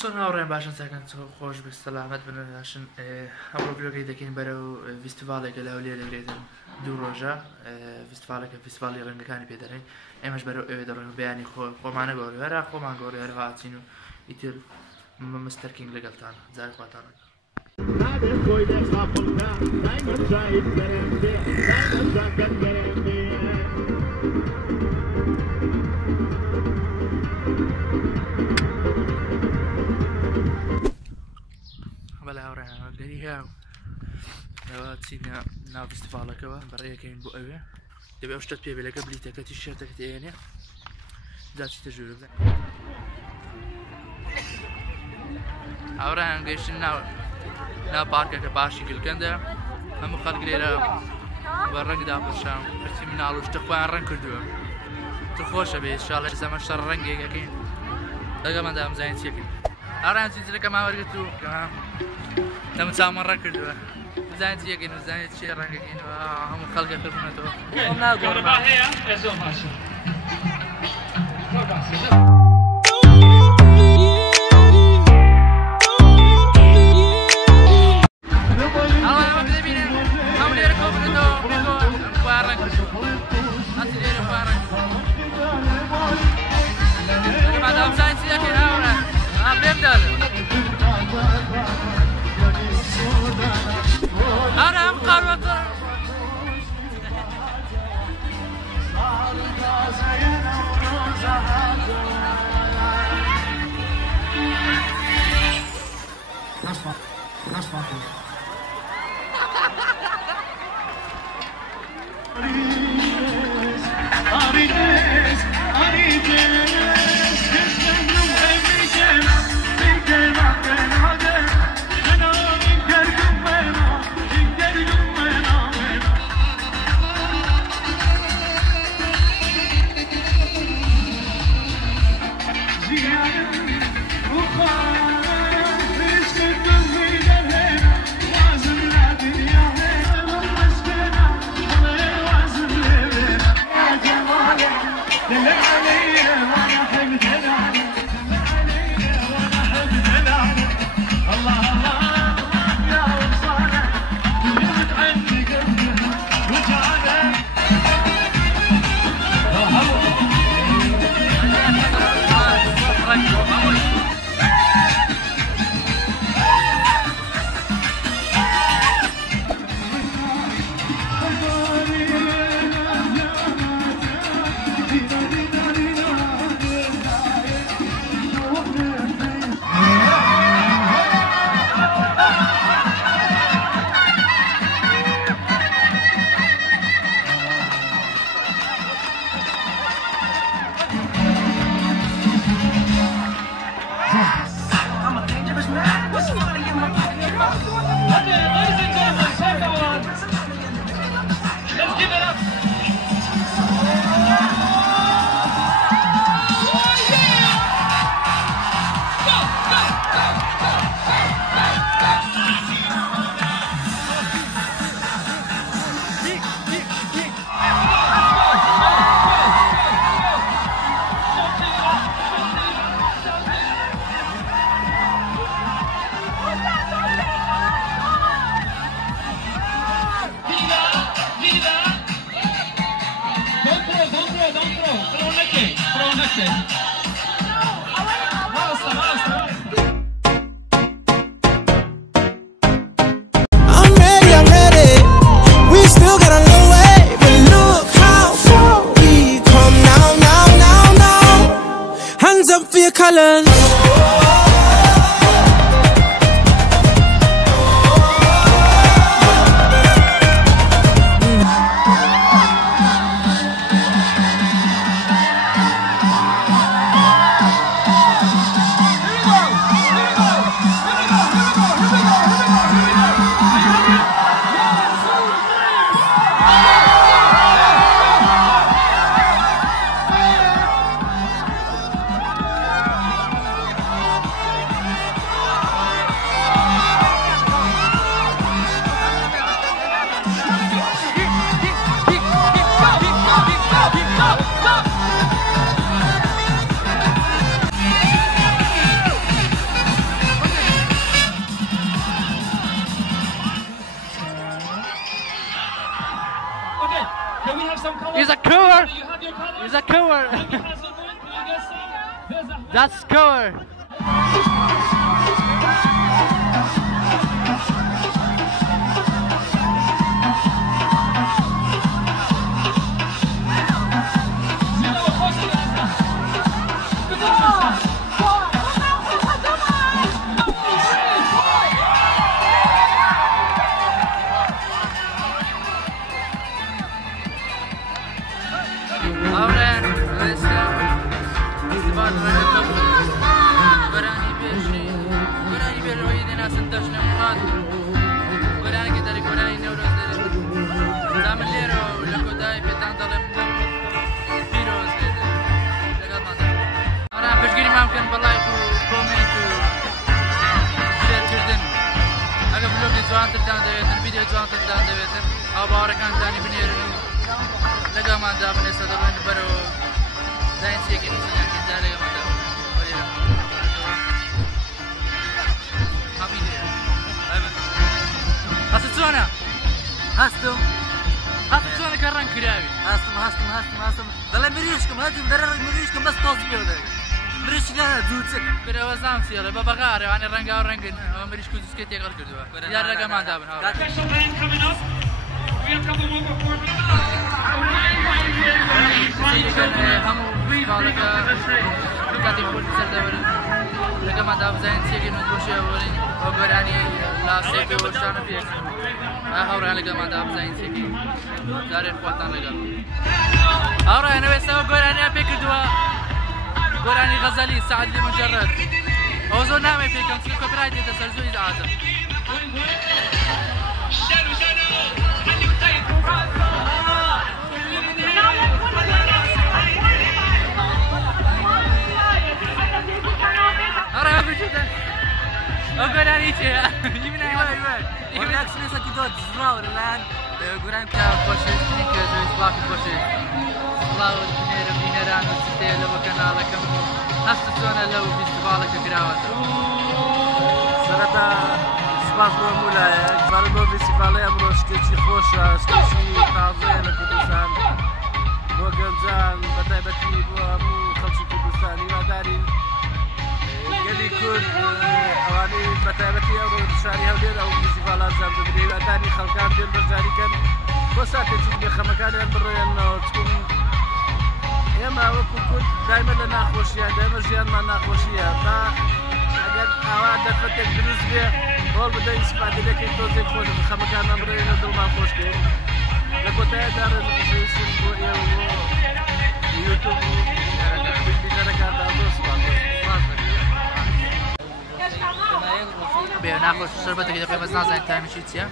چۆن هاوڕێیان باشن چاکەن خۆش بە سەلامەت بنەشن ئەمڕۆ ڤلۆگەی دەکەین بەرەو فیستیڤالێکە لە هەولێر دەگرێتن 2 ڕۆژە فیستیڤالێکە فیستیڤالی ڕەنگەکانی پێدەڕێن ئێمەش بەرەو ئێوە دەڕۆین و بەیانی خۆمانە گۆڕێوەرە خۆمان گۆڕێ هەروە هاچین و ئیتر مستەر کینگ لەگەڵتان جارێکواتان ئەوە چینە ناو فیستیڤالەکەوە بەڕێیەکەین بۆ ئەوێ دەبێ ئەو شتت پێ بێ لەگە بلیتەکەتی شێرتەکەت ئێنێ جاچیتە ژوورە بزانین ئەوڕیان گەیشتن ناو پارکەکە پاشی گلکەندە هەموو خەڵک لێرە بە ڕەنگدا پەرشان هەرچی مناڵ و شتە خۆیان ڕەنگ کردووە خۆشە بێ ئینشاڵڵا زەمە شەڕ ڕەنگێکەکەین لەگەڵماندا ئەمزانین چیەکەین ئەوڕیان چیترەکە ماوەرگرت و دەمە چاومە ڕەنگ کردووە بزانین چیەکەین و بزانین چی ڕەنگەکەین و هەموو خەڵکە کردبوونەتەوە ناگۆڕم colors. a coward. That's coward. هستم كران كراوي هستم دلنا مريشكم هادي ندرر مريشكم بس توصل كده مريش لا جوتك كده وزام سيله ببغار يعني رنگا ورنگ مريش كوز سكيتي غير كردوا يا رقم ما دابن هم بالك كاتي فول سردور رقم ما داب زين سيجي من بوشي ورين وبراني لا سيبي وشانو فيه هورا لقى ما دام زين سيكي داري خواتان لقى هورا انا بسوي قراني ابيك دوا قراني غزالي سعد لي مجرد اوزو نامي بيكم سكي كوبي رايت تسلسل اذا عاد هورا بجد قراني تي يمنا ولاك سلسة كدود زراور الآن قران كا خوشش كنيك زوج باك خوشش الله بنيران وستيل وكنالكم هستونا لو فيستيفالك كراوات سرتا سباس مولاي بارو فيستيفال امرو شتي خوشا شتي طازه لكردستان بو گنجان بتایبەتی بو هەموو خەڵکی کوردستانی وادارین گەلی کورد ئەوانەی بەتایبەتی ئەوڕۆ شاری هەولێر ئەو فیستیڤال ئەنجام دەدرێت ئەدانی خەڵکان دێن بەرجاریکەن بۆ ساتێکی بێخەمەکانیان بڕۆیانەوە چون ئێمە وەکو کورد دایمە لە ناخۆشیە دایمە ژیانمان ناخۆشیە با ئەگەر ئاوا دەرفەتێک دروست بێ هەوڵ بدەین ئیسفادە لەکەین تۆزێک خۆش خەمەکانمان بڕۆینە دڵمان خۆشکەین لە کۆتاییدا ڕێزەکەشەویستم بۆ ئێوە بۆ یوتیوب و بینەرەکاندا زۆر سوپاس بێ ناخۆش شەربەتێکی دەخۆی بەس نازانین تایمیشی چییە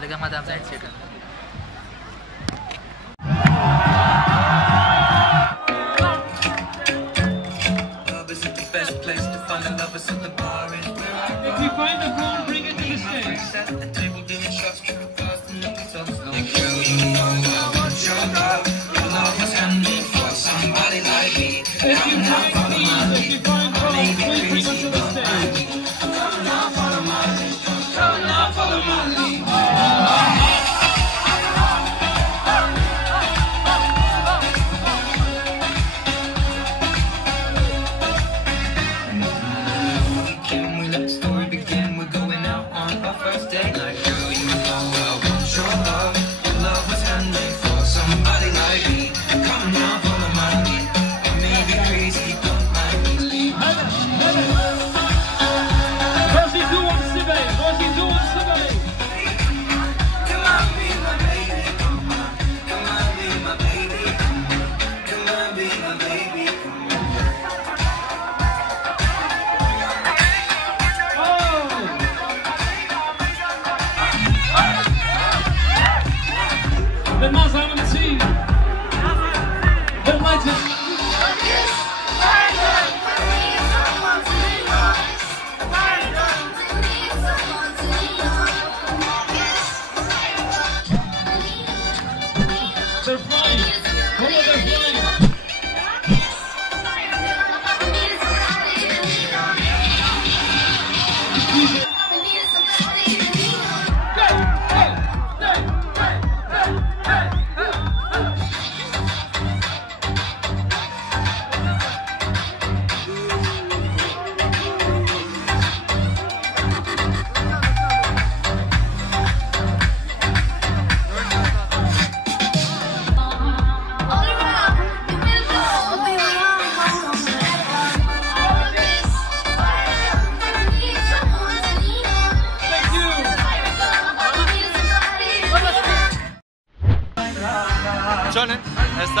لەگەڵ مادام زانین چیەکەن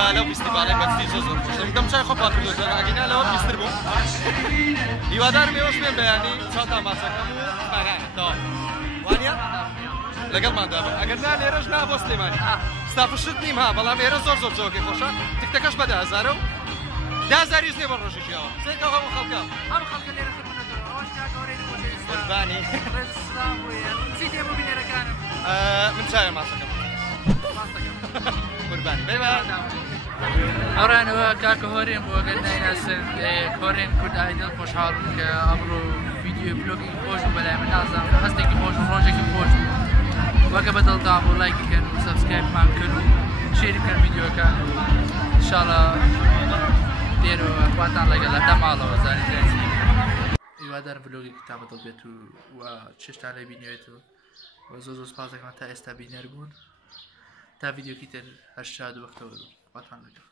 سالە و فیستیڤالێک بەچی زۆر خۆش دەم چای خۆ پاکردو ئاگینا لەوە بیستر بووم هیوادارم ئێوەش پێم بەیانی چاتا ماچەکەم و مەرانێتەوە وانە لەگەڵماندا بن ئەگەر نا لێرەش نا بۆ سلێمانی ستافشت نیم ها بەڵام ئێرە زۆر زۆر جۆکەی خۆشە تکتەکەش بە 10,000 و 10,000 نییە بە ڕۆژێکیەوە سێکە هەموو خەڵکە قوربانی من چایە ماسەکەم قوربانی ئەوڕانەوە کاکە هۆرێن بۆ گەل نایناسن هۆرێن کورد ئایدڵ خۆشحاڵ بوون کە ئەمڕۆ ڤیدیۆ بلۆگی خۆش و بەلای من نازانم هەستێکی خۆش و ڕۆژێکی خۆش وەکە بەدڵدا بۆ لایککەن و سەبسکرایبمان کرد و شێریکەن ڤیدیۆکان ئینشاڵڵا دێرەوە خواتان لەگەڵ لە ماڵەوە زانیت هیوادارم ڤلۆگێکی تا بەدڵ بێت و چێشتان لێ بینێتەوە زۆر زۆر سپاس دەکەم تا ئێستا بینەر بوون تا ڤیدیۆکی تر هەر شاد و بەختەوە خواتان لەگەڵ